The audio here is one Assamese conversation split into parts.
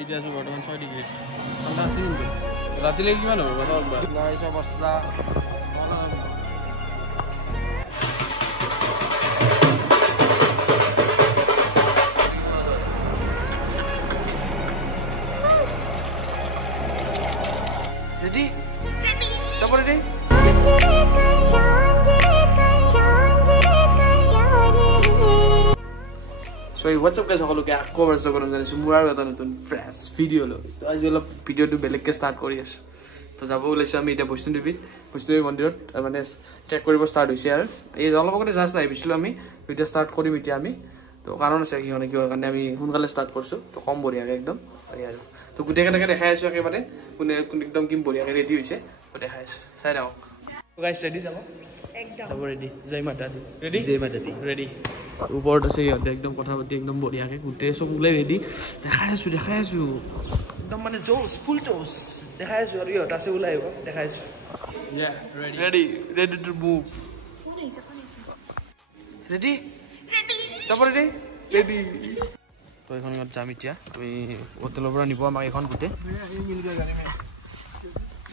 এতিয়া আছো বৰ্তমান 6 ডিগ্ৰী ঠাণ্ডা আছে কিন্তু ৰাতিলৈ কিমান হ'ব গাইছ অৱস্থা Ready? Jump ready? So what's up guys? Hokoloke akko barso korom janisu murar eta notun fresh video lo. To aji olop video tu belekke start kori asu. To jabo ulaisu ami eta Vaishnavi mondirot mane check koribo start hoise ar. Ei olop kore just aibisilo ami video start korim eta ami. To karon ase ki hone ki karone ami hunkale start korsu. To kom boriya ekdom ai aru. তো গুটে কেনেকে দেখাই আছো একেবারে কোনে কোন একদম কিম বঢ়িয়াকে ৰেডি হৈছে তো দেখাই আছো চাই ৰাও তো গাইস ৰেডি যাব একদম যাব ৰেডি জয় মাতা দি ৰেডি জয় মাতা দি ৰেডি ওপৰত আছে ইহঁতে একদম কথা পাতি একদম বঢ়িয়াকে গুটে সবলে ৰেডি দেখাই আছো একদম মানে জোস ফুল জোস দেখাই আছো আৰু ইহঁত আছে ওলাই আহিব দেখাই আছো ইয়া ৰেডি টু মুভ ফোন আহিছে ৰেডি যাব ৰেডি তো এখন যাম এতিয়া তুমি হোটেলৰ পৰা নিব আমাক এখন গুটে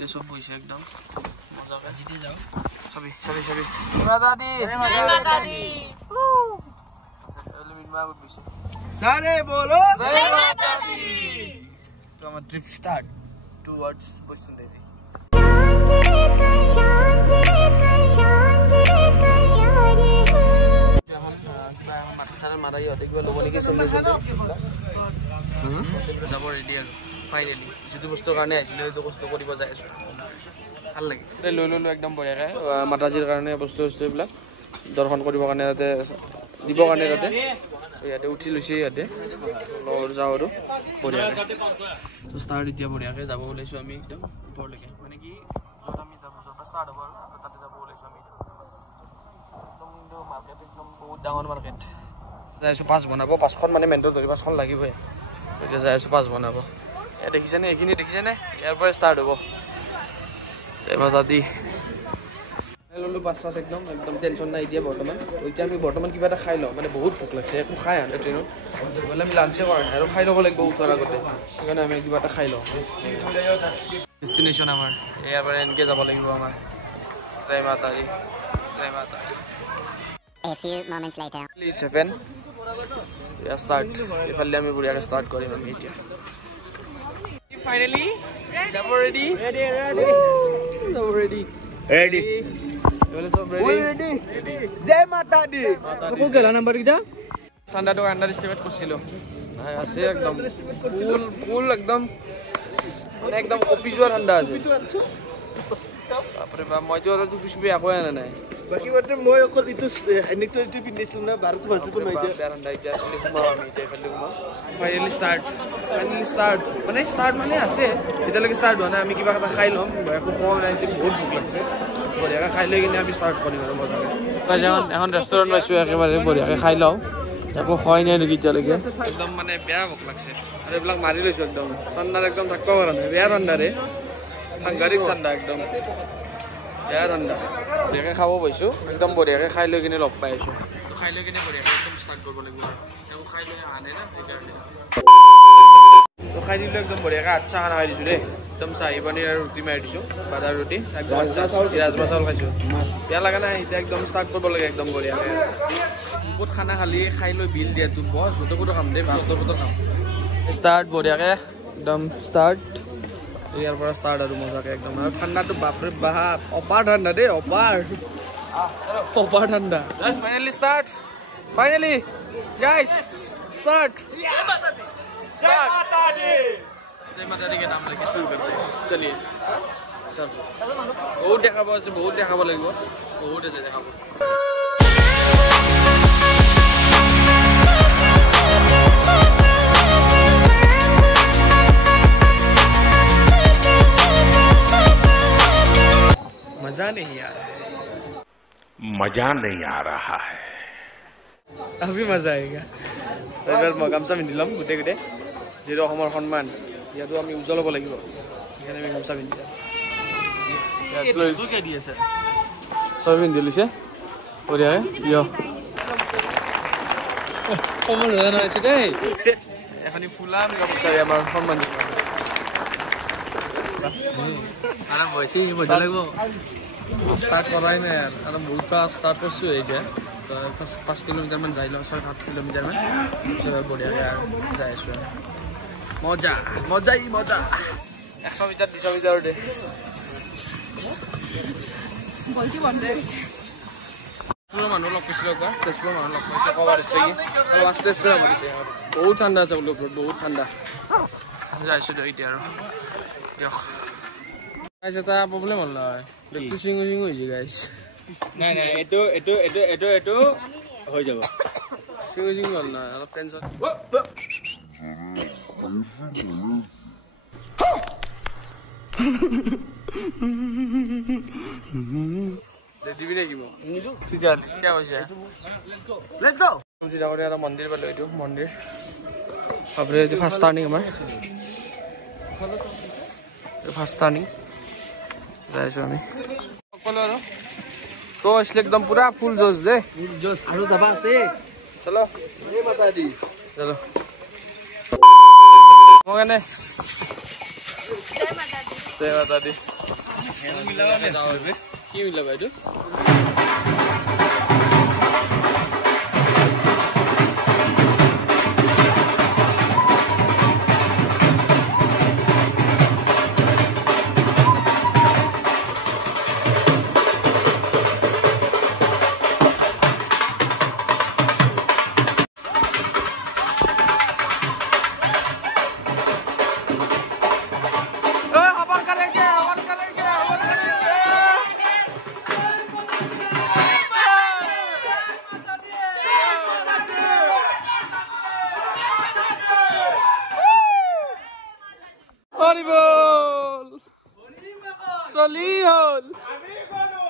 এই সব বইছে একদম মজাকে জিতে যাও সবি মাতা দি এলিমিন মা গুড বইছে সারে বলো জয় মাতা দি তো আমার ট্রিপ স্টার্ট টুয়ার্ডস বৈষ্ণদেবী মারা ইয়ে দেখবে লোবনিকে চলে যাব রেডি আর ফাইনালি যেটো বস্তুৰ কাৰণে আহিছিল এই বস্তু কৰিব যাই আছো ভাল লাগে এটা লৈ একদম বঢ়িয়াকে মাতাজিৰ কাৰণে বস্তু এইবিলাক দৰ্শন কৰিবৰ কাৰণে তাতে দিব কাৰণে তাতে ইয়াতে উঠি লৈছে ইয়াতে লৰ যাও আৰু বঢ়িয়াকে তো ষ্টাৰ্ট এতিয়া বঢ়িয়াকে যাব ওলাইছো আমি একদম ওপৰলৈকে মানে কি যত আমি যাব যত ষ্টাৰ্ট হ'ব আৰু তাতে যাব ওলাইছো আমি একদম মাৰ্কেট একদম বহুত ডাঙৰ মাৰ্কেট যাইছো পাঁচ বনাব পাঁচখন মানে মেন্টৰ ধৰি পাঁচখন লাগিবই এতিয়া যাইছো পাঁচ বনাব এ দেখিছেনে এইখিনি দেখিছেনে ইয়াৰ পৰা ষ্টাৰ্ট হ'ব জয় মাতা দি ললো পাঁচ একদম টেনশ্যন নাই এতিয়া বৰ্তমান কিবা এটা খাই লওঁ মানে বহুত ভোক লাগছে একো খাই আনে ট্ৰেইনত বোলে আমি লাঞ্চে কৰা নাই আৰু খাই ল'ব লাগিব উঠাৰ আগতে সেইকাৰণে আমি কিবা এটা খাই লওঁ ডেষ্টিনেশ্যন আমাৰ ইয়াৰ পৰা এনেকৈ যাব লাগিব আমাৰ জয় মাতা দি A few moments later. It's 7. Yeah, start. If I am going to start calling on media. Finally, ready? Ready. Ready. Jai Mata Di. Who got number ida? Sanda to underestimate kusilo. Ase ekdom cool ekdom official handa ase. Apre ba moi jo to kichu be ako na nai. বাকি বটে মই অকল ইটো হেনিকটো ইটো পিন্ধিছিলো না ভাৰত ভাষাটো নাই যে বেৰান্ডা ইটা খালি ঘুমাও আমি ইটা খালি ঘুমাও ফাইনালি স্টাৰ্ট মানে আছে এতিয়ালৈকে স্টাৰ্ট হোৱা নাই আমি কিবা এটা খাই লম একো খোৱা নাই বহুত ভোক লাগছে বঢ়িয়াকে খাই লৈ কিনে আমি স্টাৰ্ট কৰিম আৰু মজাকে এখন ৰেষ্টুৰেণ্ট পাইছো একেবাৰে বঢ়িয়াকে খাই লওঁ একো খোৱাই নাই নেকি এতিয়ালৈকে একদম মানে বেয়া ভোক লাগছে আৰু এইবিলাক মাৰি লৈছো একদম ঠাণ্ডাত একদম থাকিব পৰা নাই বেয়া ঠাণ্ডাৰে সাংঘাতিক ঠাণ্ডা একদম বেয়া ঠাণ্ডা বঢ়িয়াকে খাব পাইছোঁ একদম বঢ়িয়াকে খাই লৈ কিনে লগ পাই আছোঁ তো খাই লৈ কিনে বঢ়িয়াকে একদম ষ্টাৰ্ট কৰিব লাগিব একো খাই লৈ আনে না সেইকাৰণে তো খাই দিলোঁ একদম বঢ়িয়াকে আচ্ছা খানা খাই দিছোঁ দেই একদম চাহি পনীৰ আৰু ৰুটি মাৰি দিছোঁ বাটাৰ ৰুটি একদম ৰাজমা চাউল খাইছোঁ বেয়া লগা নাই এতিয়া একদম ষ্টাৰ্ট কৰিব লাগে একদম বঢ়িয়াকে বহুত খানা খাই লৈ বিল দিয়াটো বছ য'তবোৰো খাম দেই য'তবোৰো খাম ষ্টাৰ্ট বঢ়িয়াকে একদম ষ্টাৰ্ট ইয়াৰ পৰা ষ্টাৰ্ট আৰু মজাকে একদম আৰু ঠাণ্ডাটো বাপৰে বাপ অপাৰ ঠাণ্ডা দেই অপাৰ ঠাণ্ডা just finally start finally guys start জয় মাতা দি জয় মাতা দি के नाम लेके शुरू करते हैं चलिए सब बहुत দেখাব আছে বহুত দেখাব লাগিব বহুত আছে দেখাব मजा नहीं आ रहा है अभी मजा आएगा এবাৰ মই গামছা পিন্ধিলাম গোটেই যিটো অসমৰ সন্মান ইয়াতো আমি উজ্জ্বল হ'ব লাগিব সেইকাৰণে আমি গামছা পিন্ধিছে চব পিন্ধি লৈছে বঢ়িয়াকে এখনি ফুলা আমি বিচাৰি আমাৰ সন্মান আৰে বসি মজা লাগবো ষ্টাৰ্ট কৰাই নাই আৰু বহুত ষ্টাৰ্ট কৰিছোঁ এতিয়া 5 কিলোমিটাৰ মান যাই লওঁ 6-7 কিলোমিটাৰ মান বঢ়িয়াকৈ আৰু যাই আছোঁ আৰু মজা মজাই মজা 100 মিটাৰ 200 মিটাৰ দে তেজপুৰৰ মানুহ লগ পাইছিলোঁ আকৌ তেজপুৰৰ মানুহ লগ পাইছে ক'বাৰ দিছে কি আৰু আস্তে আস্তে যাব দিছে বহুত ঠাণ্ডা আছে বোলো বহুত ঠাণ্ডা যাইছোঁ দিয়ক এতিয়া আৰু দিয়ক গাইছ এটা প্ৰব্লেম হ'ল নহয় বেগটো চিঙু চিঙু হৈছে গাইছ নাই নাই এটো হৈ যাব চিঙু চিঙু হ'ল নহয় অলপ টেনশ্যন দিবি নেকি মোক ঠিক আছে কিয় কৈছে লেটছ গো চিধা কৰি এটা মন্দিৰ পালোঁ এইটো মন্দিৰ বাপৰে এইটো ফাৰ্ষ্ট টাৰ্ণিং আমাৰ ফাৰ্ষ্ট টাৰ্ণিং যাই আছোঁ আমি সকলো আৰু তো আছিলে একদম পুৰা ফুল জোচ দেই ফুল জোচ আৰু যাবা আছে চলো এই মাতা দি চলো মোক এনে জয় মাতা দি কি মিলাবা এইটো চলি হল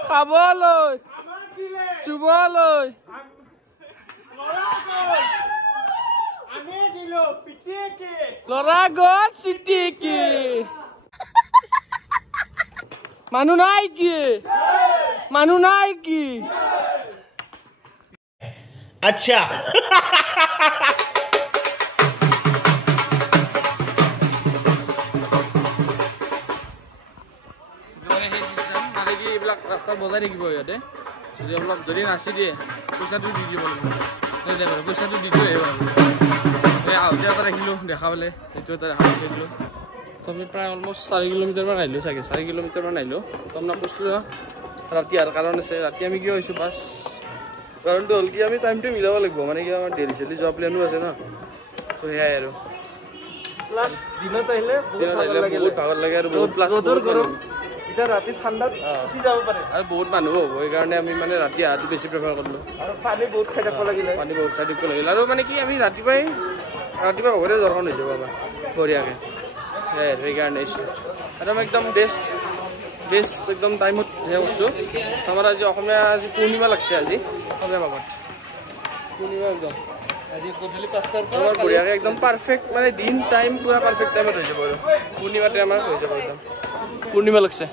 খাবলৈ চুবলৈ লৰা গল চিটিকি মানুহ নাই কি আচ্ছা ৰাস্তাত বজাই থাকিব ইহঁতে যদি অলপ যদি নাচি দিয়ে পইচাটো দি দিব লাগিব পইচাটো দি থৈ আহিব আহোঁতে এটা ৰাখিলোঁ দেখা পালে সেইটো এটা দেখা দেখিলোঁ তো আমি প্ৰায় অলমষ্ট 4 কিলোমিটাৰমান আহিলোঁ চাগে 4 কিলোমিটাৰমান আহিলোঁ তো আপোনাক কৈছিলোঁ ৰাতি অহাৰ কাৰণ আছে ৰাতি আমি কিয় হৈছোঁ বাছ কাৰণটো হ'ল কি আমি টাইমটো মিলাব লাগিব মানে কি আমাৰ দেৰি চেলি যোৱা প্লেনো আছে ন তো সেয়াই আৰু দিনত আহিলে বহুত ভাগৰ লাগে আৰু বহুত প্লাছ ৰাতি ঠাণ্ডাত উঠি যাব পাৰে আৰু বহুত মানুহ হ'ব সেইকাৰণে আমি মানে ৰাতি অহাটো বেছি প্ৰেফাৰ কৰিলোঁ আৰু পানী বহুত খাই থাকিব লাগিলে আৰু মানে কি আমি ৰাতিপুৱাই ঘৰতে দৰ্শন হৈছে বাবা বঢ়িয়াকৈ সেইকাৰণে আহিছোঁ আৰু আমি একদম বেষ্ট একদম টাইমত সেয়া কৰিছোঁ আমাৰ আজি অসমীয়া আজি পূৰ্ণিমা লাগছে আজি অসমীয়া ভাগত পূৰ্ণিমা একদম আজি গধূলি 5টাৰ পৰা বঢ়িয়াকৈ একদম পাৰফেক্ট মানে দিন টাইম পুৰা পাৰফেক্ট টাইমত হৈ যাব আৰু পূৰ্ণিমাতে আমাৰ হৈ যাব একদম পূৰ্ণিমা লাগছে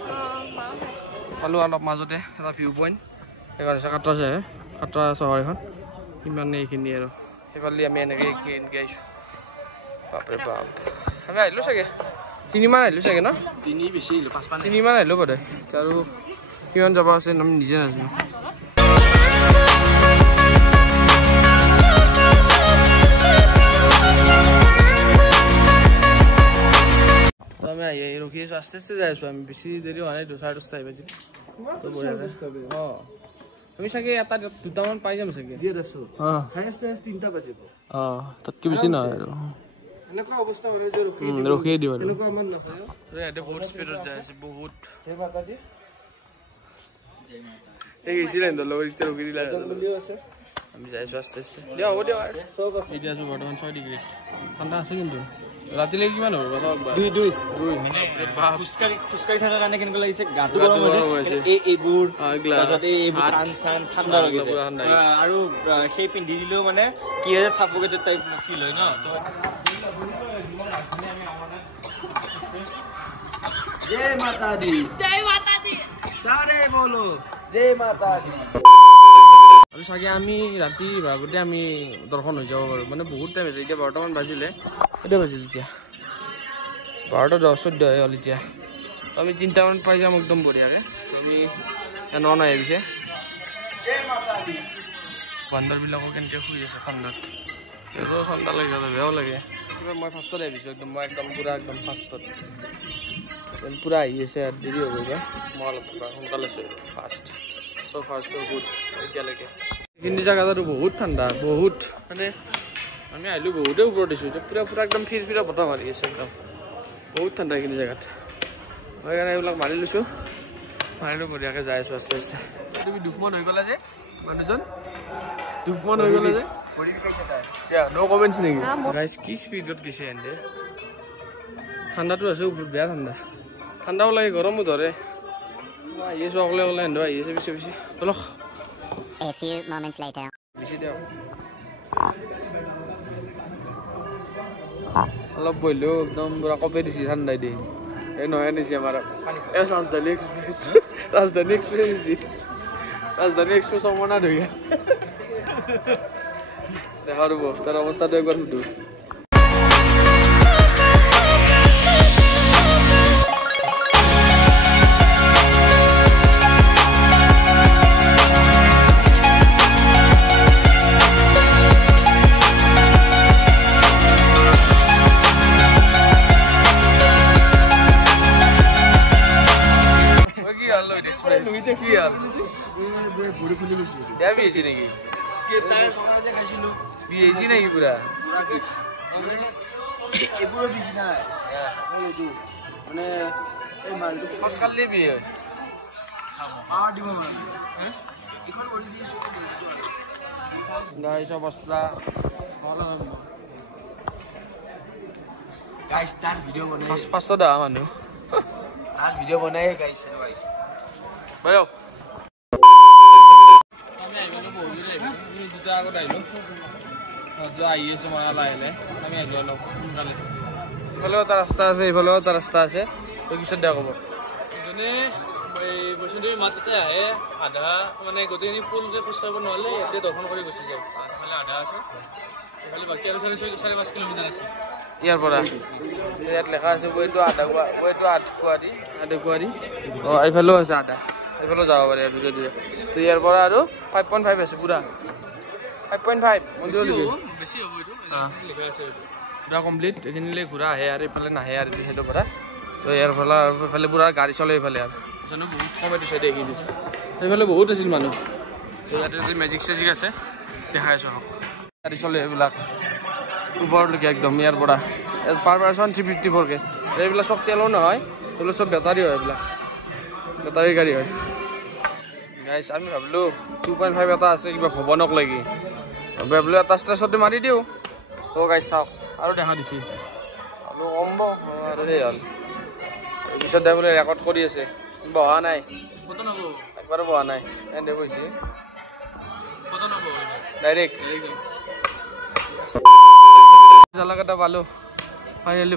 পালোঁ অলপ মাজতে এটা ভিউ পইণ্ট সেইকাৰণে কাটৰা চহৰ এখন ইমানে এইখিনি আৰু সেইফালে আমি এনেকৈ আহিছোঁ বাপৰে বাপ আমি আহিলোঁ চাগে 3 মান আহিলোঁ চাগে ন 3 বেছি আহিলোঁ 5 মান আহিলোঁ বোধহয় আৰু কিমান যাব আছে আমি নিজে নাজানো আমি ৰখি আছোঁ আস্তে আস্তে যাই আছোঁ আমি বেছি দেৰি হোৱা নাই 10:30 আহি পাইছোঁ অঁ আমি চাগে এটা 2টামান পাই যাম চাগে অঁ তাতকৈ বেছি নহয় আৰু ৰখিয়ে দিম আৰু ইয়াতে বহুত স্পীডত যাই আছে বহুত এই গৈছিলে লগত এতিয়া ৰখি দিলা আমি যাই আছোঁ আস্তে আস্তে দিয়া হ'ব দিয়ক এতিয়া আছোঁ বৰ্তমান 6 ডিগ্ৰীত ঠাণ্ডা আছে কিন্তু ৰাতিলৈ কিমান হ'ব দুই খোজকাঢ়ি থকাৰ কাৰণে কেনেকুৱা লাগিছে গাটো গৰম হৈছে এইবোৰ ঠাণ্ডা লাগিছে আৰু সেই পিন্ধি দিলেও মানে কি হয় সাফোকেটেড টাইপ ফিল হয় ন জয় মাতা দি সাৰে বলো জয় মাতা দি আৰু চাগে আমি ৰাতি ভাগতে আমি দৰ্শন হৈ যাব পাৰোঁ মানে বহুত টাইম হৈছে এতিয়া বৰ্তমান বাজিলে এতিয়া এতিয়া 12:14 হ'ল এতিয়া তো আমি 3টামানত পাই যাম একদম বঢ়িয়াকৈ তো আমি ন নাই পিছে বান্দৰবিলাকো কেনেকৈ শুই আছে ঠাণ্ডাত সিহঁতৰ ঠাণ্ডা লাগে সিহঁতৰ বেয়াও লাগে এইবাৰ মই ফাৰ্ষ্টত আহিছোঁ একদম মই একদম পূৰা একদম ফাৰ্ষ্টত পূৰা আহি আছে আৰু দেৰি হ'ব এইবাৰ মই অলপ সোনকালে আছোঁ ফাৰ্ষ্ট চ' ফাৰ্ষ্ট চ' গুড এতিয়ালৈকে এইখিনি জেগাটো বহুত ঠাণ্ডা বহুত মানে আমি আহিলোঁ বহুতেই ওপৰত দিছোঁ এতিয়া পূৰা একদম ফিৰা বতাহ মাৰি আছে একদম বহুত ঠাণ্ডা এইখিনি জেগাত মই সেইকাৰণে এইবিলাক মাৰি লৈছোঁ মাৰিলোঁ বঢ়িয়াকৈ যাই আছোঁ আস্তে আস্তে তুমি দুখমন হৈ গ'লা যে মানুহজন দুখমন হৈ গ'লা যে ন' কমেণ্টছ নেকি গাইছ কি স্পীডত গৈছে এনে ঠাণ্ডাটো আছে ওপৰত বেয়া ঠাণ্ডাও লাগে গৰমো ধৰে আহি আছোঁ অকলে অকলে এনে আহি আছে পিছে পিছে বলক বেছি দিয়ক অলপ বহিলেও একদম পুৰা কপে দিছে ঠাণ্ডাই দি এই নহয় নিছে আমাৰ এই ৰাজধানী এক্সপ্ৰেছ দিছে ৰাজধানী এক্সপ্ৰেছ অমৰনাথ হৈ গ'ল দেখা ৰ'ব তাৰ অৱস্থাটো একবাৰ সুধো বিয়েছি নাকি পুরা মানে এই মালটো সস্কালে বিয়ে গাইছ অবস্থা ভালো গাইছ তার ভিডিও বনাই 500 টাকা মানুহ তার ভিডিও বনাই গাইছ ভাই আমি আইলো বহিলে তুমি দুটা আগত আইলো যা আই আছে মারা লাইলে আমি আইলো অলপ সোনকালে ইফালেও এটা ৰাস্তা আছে ইফালেও এটা ৰাস্তা আছে তো কিছত দেখা ক'ব এজনে বৈষ্ণদেৱী মাততে আহে আধা মানে গোটেইখিনি পুলকে খোজ কাঢ়িব নোৱাৰিলে ইয়াতে দৰ্শন কৰি গুচি যায় চালে আধা আছে ইফালে বাকী আৰু 4.5 কিলোমিটাৰ আছে ইয়াৰ পৰা ইয়াত লেখা আছে ওয়েটো আধা কুৱাৰী অঁ এইফালেও আছে আধা এইফালেও যাব পাৰে আৰু যদি তো ইয়াৰ পৰা আৰু 5.5 আছে পুৰা 5.5 মন্দিৰ বেছি হ'ব এইটো লেখা আছে পুৰা কমপ্লিট এইখিনিলে ঘূৰা আহে আৰু এইফালে নাহে আৰু সেইটোৰ পৰা তো ইয়াৰ ফালে এইফালে পুৰা গাড়ী চলে এইফালে আৰু জানো বহুত সময় দিছে দেখি দিছে সেইফালে বহুত আছিল মানুহ ইয়াতে যদি মেজিক চেজিক আছে দেখাই আছোঁ গাড়ী চলে এইবিলাক ওপৰলৈকে একদম ইয়াৰ পৰা পাৰ পাৰ্চন 354কে এইবিলাক চব তেলো নহয় এইবিলাক চব বেটাৰী হয় এইবিলাক বেটাৰী গাড়ী হয় গাইছ আমি ভাবিলোঁ 2.5 এটা আছে কিবা ভৱনক লাগি ভাবিলোঁ এটা ষ্টেচনতে মাৰি দিওঁ অঁ গাইছ চাওক আৰু দেখা দিছে আৰু কমব আৰু সেই হ'ল পিছত দে বোলে ৰেকৰ্ড কৰি আছে বহা নাই একবাৰো বহা নাই এনে কৈছে ডাইৰেক্ট জালাকেইটা পালোঁ ফাইনেলি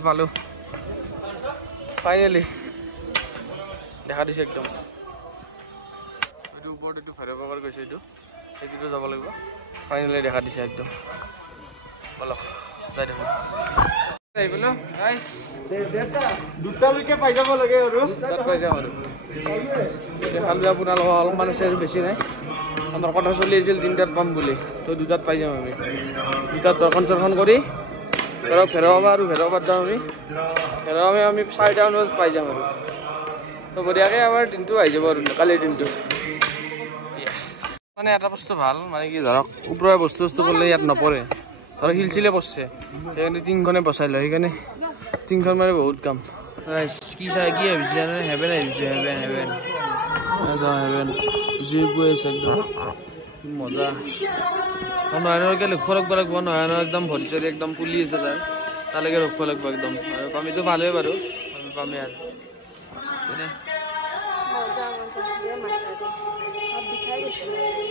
ফাইনেলি দেখা দিছে একদম এইটো ওপৰত এইটো ভৈৰৱ বাবাৰ গৈছে এইটোতো যাব লাগিব ফাইনেলি দেখা দিছে একদম বলক যাই দেখোঁ দুটালৈকে পাই যাব লাগে আৰু পাই যাম আৰু দেখালোঁ আপোনালোকক অলপমান আছে আৰু বেছি নাই আমাৰ কথা চলি আছিল 3টাত পাম বুলি তো 2টাত পাই যাম আমি 2টাত দৰ্শন চৰ্শন কৰি ধৰক ভৈৰৱ বাবাত যাম আমি 4টা বজাত পাই যাম আৰু তো বঢ়িয়াকৈ আমাৰ দিনটো আহি যাব আৰু কালিৰ দিনটো মানে এটা বস্তু ভাল মানে কি ধৰক ওপৰৰ বস্তু কৰিলে ইয়াত নপৰে ধৰক শিলচিলে পৰছে সেইকাৰণে টিংখনে বচাই লয় সেইকাৰণে টিংখন মানে বহুত কাম কি ভাবিছে হেভেন আহিছে হেভেন যি গৈ আছে একদম মজা নহয় লিখিব লাগিব নহয় একদম ভৰি চৰি একদম ফুলি আছে তালৈকে ৰখিব লাগিব একদম আৰু পামিতো ভালেই বাৰু আমি পামেই আৰু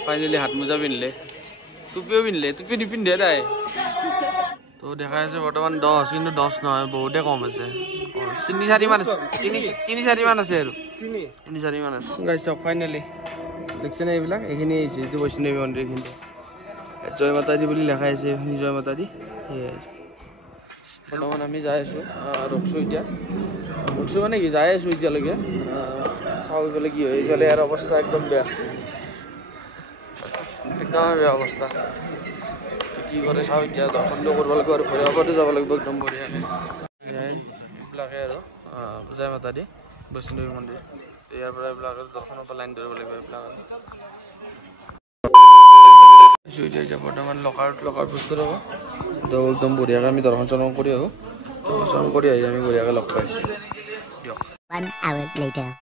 ফাইনেলি হাত মোজা পিন্ধিলে টুপিও পিন্ধিলে টুপি নিপিন্ধে তাই তো দেখা আছে বৰ্তমান 10 কিন্তু 10 নহয় বহুতে কম আছে 3-4 মান আছে 3-4 মান আছে আৰু 3-4 মান আছে গাইছ ফাইনেলি দেখছেনে এইবিলাক এইখিনি আহিছে এইটো বৈষ্ণৱী মন্দিৰ এইখিনি জয় মাতা দি বুলি লেখা আছে এইখিনি জয় মাতা দি সেয়াই বৰ্তমান আমি যাই আছোঁ ৰখছোঁ এতিয়া ৰখছোঁ মানে কি যাই আছোঁ এতিয়ালৈকে চাওঁ এইফালে কি হয় এইফালে ইয়াৰ অৱস্থা একদম বেয়া অৱস্থা কি কৰে চাওঁ এতিয়া দৰ্শনটো কৰিব লাগিব আৰু ভৈৰৱতে যাব লাগিব একদম বঢ়িয়াকৈ এইবিলাকে আৰু জয় মাতা দি বৈষ্ণৱী মন্দিৰ ইয়াৰ পৰা এইবিলাক দৰ্শনৰ পৰা লাইন ধৰিব লাগিব এইবিলাক এতিয়া বৰ্তমান লকাৰ প্ৰস্তুত হ'ব তো একদম বঢ়িয়াকৈ আমি দৰ্শন চৰ্শন কৰি আহোঁ দৰ্শন কৰি আহি আমি বঢ়িয়াকৈ লগ পাইছোঁ দিয়ক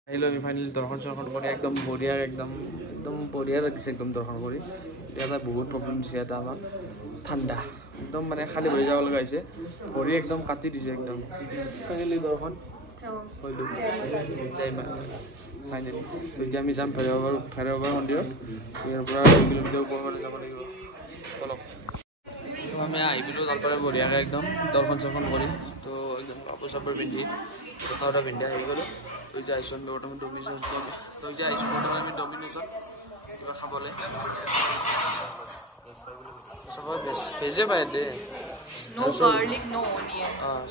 আহিলোঁ আমি ফাইনেলি দৰ্শন চৰ্শন কৰি একদম বঢ়িয়াকৈ একদম বঢ়িয়া লাগিছে একদম দৰ্শন কৰি এটা বহুত প্ৰব্লেম দিছে এটা আমাক ঠাণ্ডা একদম মানে খালী ভৰি যাব লগা হৈছে ভৰি একদম কাটি দিছে একদম ফাইনেলি দৰ্শন কৰিলোঁ ফাইনেলি তো এতিয়া আমি যাম ভৈৰৱ মন্দিৰত ইয়াৰ পৰা 2 কিলোমিটাৰ ওপৰলৈ যাব লাগিব অলপ আমি আহিলোঁ তাৰ পৰা বঢ়িয়াকৈ একদম দৰ্শন চৰ্শন কৰি তো একদম কাপোৰ চাপোৰ পিন্ধি জোতা এটা পিন্ধি আহি গ'লোঁ তো এতিয়া আহিছোঁ আমি বৰ্তমান ডমিন'ছত কিবা খাবলৈ চবৰে ভেজে পায় দে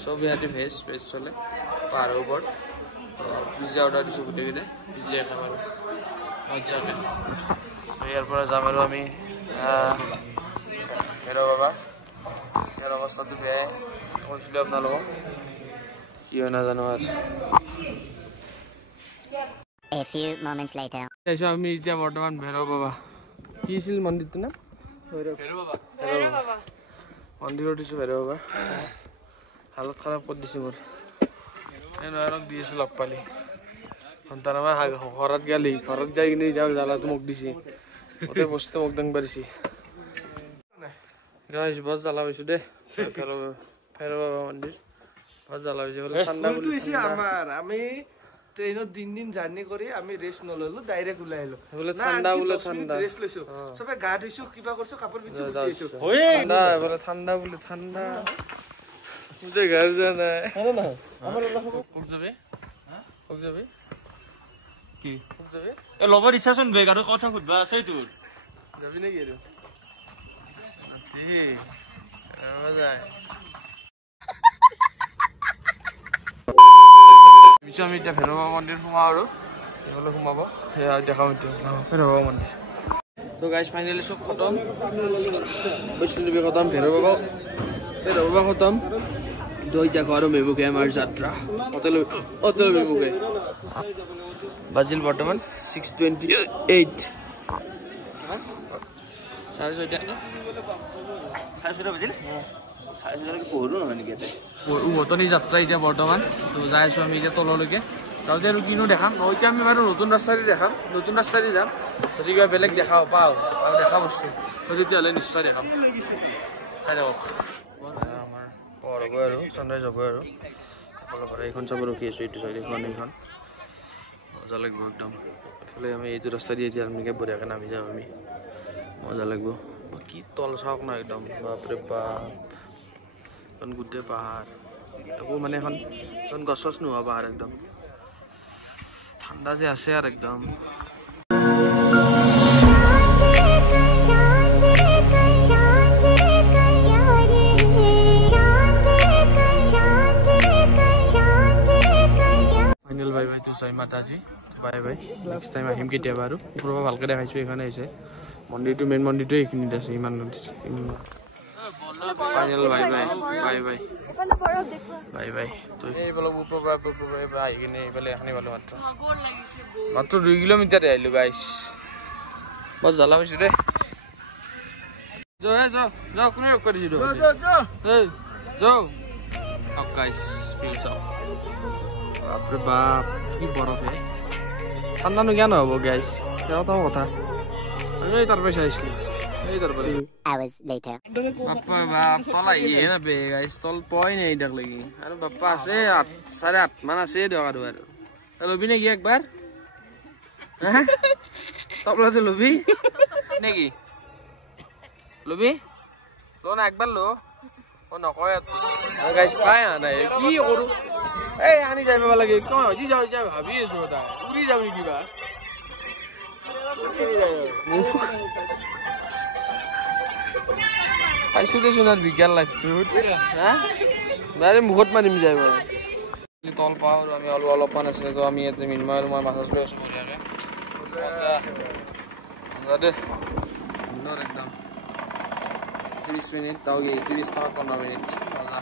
চব ইয়াতে ভেজ চলে পাহাৰৰ ওপৰত পিজ্জা অৰ্ডাৰ দিছোঁ গোটেইকেইটাই পিজ্জাই খাম আৰু মজাকৈ ইয়াৰ পৰা যাম আৰু আমি ভৈৰৱ বাবা ইয়াৰ অৱস্থাটো বেয়াই কৈছিলোঁ আপোনালোকক কি হয় নাজানো আৰু আমি এতিয়া বৰ্তমান ভৈৰৱ বাবা কি আছিল মন্দিৰটো না মন্দিৰত দিছোঁ ভৈৰৱ বাবা হালত খাৰাপ কৰি দিছে মোৰ নয়নক দি আছোঁ লগ পালি সন্তান আমাৰ ঘৰত গেলি ঘৰত যাই কিনে যাওক জ্বালাটো মোক দিছে গোটেই বস্তু মোক দাং পাৰিছে বছ জ্বালা পাইছোঁ দেই ভৈৰৱ বাবা মন্দিৰ বছ জ্বালা পাইছে ঠাণ্ডা আমাৰ আমি ট্ৰেইনত দিন জাৰ্ণি কৰি আমি ৰেষ্ট নললো ডাইৰেক্ট ওলাই আহিলো বোলে ঠাণ্ডা বোলে ঠাণ্ডা ৰেষ্ট লৈছো সবে গা ধুইছো কিবা কৰিছো কাপোৰ পিন্ধি গুচি আহিছো ঠাণ্ডা বোলে ঠাণ্ডা বোলে ঠাণ্ডা মুঝে ঘৰ জানা है না আমাৰ কক যাবে কি কক যাবে এ লব দিছাচোন বেগ আৰু কথা খুদবা আছে তোৰ যাবি নেকি আৰু জি মজা আমি এতিয়া ভৈৰৱ বাবা মন্দিৰ সোমাওঁ আৰু এইফালে সোমাব সেয়া দেখাম এতিয়া ভৈৰৱ বাবা মন্দিৰ তো গাইজ ফাইনেলি চব খতম বৈষ্ণৱী খতম ভৈৰৱ বাবা খতম তো এতিয়া ঘৰ মেবুকে আমাৰ যাত্ৰা অতল মেবুকে বাজিল বৰ্তমান 6:28 উভতনি যাত্ৰা এতিয়া বৰ্তমান তো যাই আছোঁ আমি এতিয়া তললৈকে যাওঁতে আৰু কিনো দেখাম এতিয়া আমি বাৰু নতুন ৰাস্তাৰে দেখাম নতুন ৰাস্তাৰে যাম যদি কিবা বেলেগ দেখা পাওঁ আৰু দেখা বস্তু তেতিয়াহ'লে নিশ্চয় দেখাম চাই থাকক আমাৰ পোহৰ হ'ব আৰু ছানৰাইজ হ'ব আৰু সকলো পৰা এইখন চাব ৰখি আছোঁ এইটো চাইড এইখন মজা লাগিব একদম এইফালে আমি এইটো ৰাস্তা দি এতিয়া আমি বঢ়িয়াকৈ নামি যাম আমি মজা লাগিব কি তল চাওক না একদম বাপৰে বাপ এখন গোটেই পাহাৰ একো মানে এখন গছ চছ নোহোৱা পাহাৰ একদম ঠাণ্ডা যে আছে আৰু একদম ফাইনেল বাই বাই তো জয় মাতাজী বাই বাই নেক্সট টাইম আহিম কেতিয়াবা আৰু ওপৰৰ পৰা ভালকৈ দেখাইছোঁ এইখানে হৈছে মন্দিৰটো মেইন মন্দিৰটো এইখিনিত আছে ইমান final bye bye bye bye bye bye তো এইফালে ওপৰৰ পৰা আহি কিনে এইফালে এখানি পালোঁ মাত্ৰ 2 কিলোমিটাৰে আহিলোঁ গাইছ বছ জ্বালা পাইছোঁ দেই যাওঁ কোনে ৰখ কৰিছোঁ যাওঁ গাইছ ফিল চাওঁ বাপৰে বাপ কি বৰফ হে ঠাণ্ডা নোকিয়া নহ'ব গাইছ সিহঁতৰ কথা আমি তাৰ পৰা চাইছিলোঁ বাপ্পা বাপ তল আহিহে নাপে গাইছ তল পোৱাই নাই তাক লাগি আৰু বাপ্পা আছে 8:30 মান আছে দিয়ক আৰু ল'বি নেকি একবাৰ তবলাতে ল'বি নেকি ল'বি ল না একবাৰ ল নকয় গাইছ প্ৰায় অহা নাই কি কৰোঁ এই আনি যাই পাব লাগে কি যাওঁ ভাবি আছোঁ তাই উৰি যাওঁ নেকি বা পাইছোঁ দেচোন আৰু বিজ্ঞান লাইফটোত নাই মুখত মাৰিম যায় মানে তল পাওঁ আৰু আমি অলপমান আছিলে তো আমি ইয়াতে মিনময় আৰু মই মাছাজ লৈ আছোঁ বঢ়িয়াকৈ মজা দেই সুন্দৰ একদম 30 মিনিট তাও 30 টকা 15 মিনিট মজা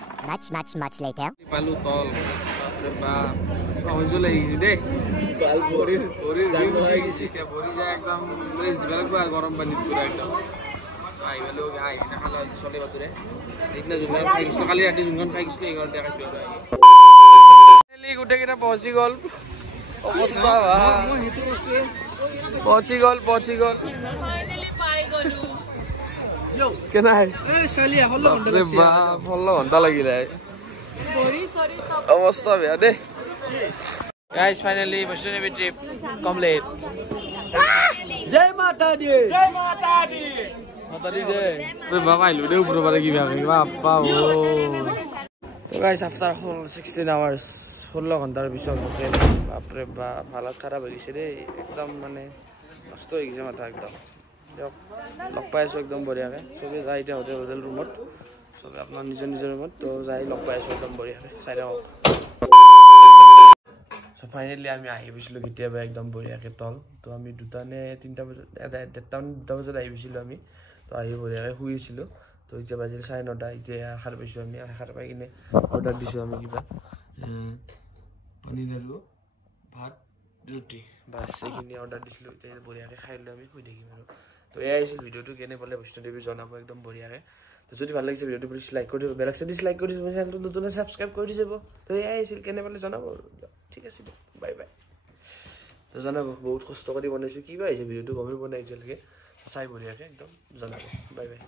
পালোঁ তল সহজো লাগিছে দেই ভৰি যায় একদম যিবিলাক গৰম পানীত পুৰা একদম আহি পালোঁ আহি খালা চলে বাতুৰে সেইদিনা যোনখন খাই গৈছিলোঁ কালি ৰাতি যোনখন খাই গৈছিলোঁ এইঘৰত দেখাইছোঁ আৰু আহি গোটেইকেইটা পहुঁচি গ'ল অৱস্থা পहुঁচি গ'ল কেনাই 16 ঘণ্টা লাগিলে অৱস্থা বেয়া দেই গাইজ ফাইনেলি বৈষ্ণৱী ট্ৰিপ কমপ্লিট জয় মাতা দি বাবা আহিলো দেই ওপৰৰ পৰা কিবা বাপ্পা তো গাইজ আফটাৰ 16 আৱাৰ্ছ 16 ঘণ্টাৰ পিছত হোটেল বাপৰে বাপ হালত খাৰাপ হৈ গৈছে দেই একদম মানে নষ্ট হৈ গৈছে মাথা একদম দিয়ক লগ পাই আছোঁ একদম বঢ়িয়াকৈ চবেই যায় এতিয়া হোটেল ৰুমত চবে আপোনাৰ নিজৰ ৰুমত তো যাই লগ পাই আছোঁ একদম বঢ়িয়াকৈ চাই থাকক চ' ফাইনেলি আমি আহি গৈছিলোঁ কেতিয়াবা একদম বঢ়িয়াকৈ তল তো আমি 2টা নে 3টা বজাত 2টা বজাত আহি গৈছিলোঁ আমি তো আহি বঢ়িয়াকৈ শুই আছিলোঁ তো এতিয়া বাজিল 9:30 এতিয়া সাৰ পাইছোঁ আমি সাৰ পাই কিনে অৰ্ডাৰ দিছোঁ আমি কিবা পনীৰ আৰু ভাত ৰুটি বাছ এইখিনি অৰ্ডাৰ দিছিলোঁ এতিয়া বঢ়িয়াকৈ খাই লৈ আমি শুই থাকিম আৰু তো এয়াই আহিছিল ভিডিঅ'টো কেনে পালে বৈষ্ণৱদেৱী জনাব একদম বঢ়িয়াকৈ তো যদি ভাল লাগিছে ভিডিঅ'টো প্লিজ লাইক কৰি দিব বেলেগ ডিছলাইক কৰি দিব চেনেলটো নতুন ছাবস্ক্ৰাইব কৰি দিব তো এয়াই আহিছিল কেনে পালে জনাব ঠিক আছে বাই বাই তো জনাব বহুত কষ্ট কৰি বনাইছোঁ কিবা আহিছে ভিডিঅ'টো গমেই পোৱা নাই এতিয়ালৈকে চাই বঢ়িয়াকৈ একদম জনাব বাই বাই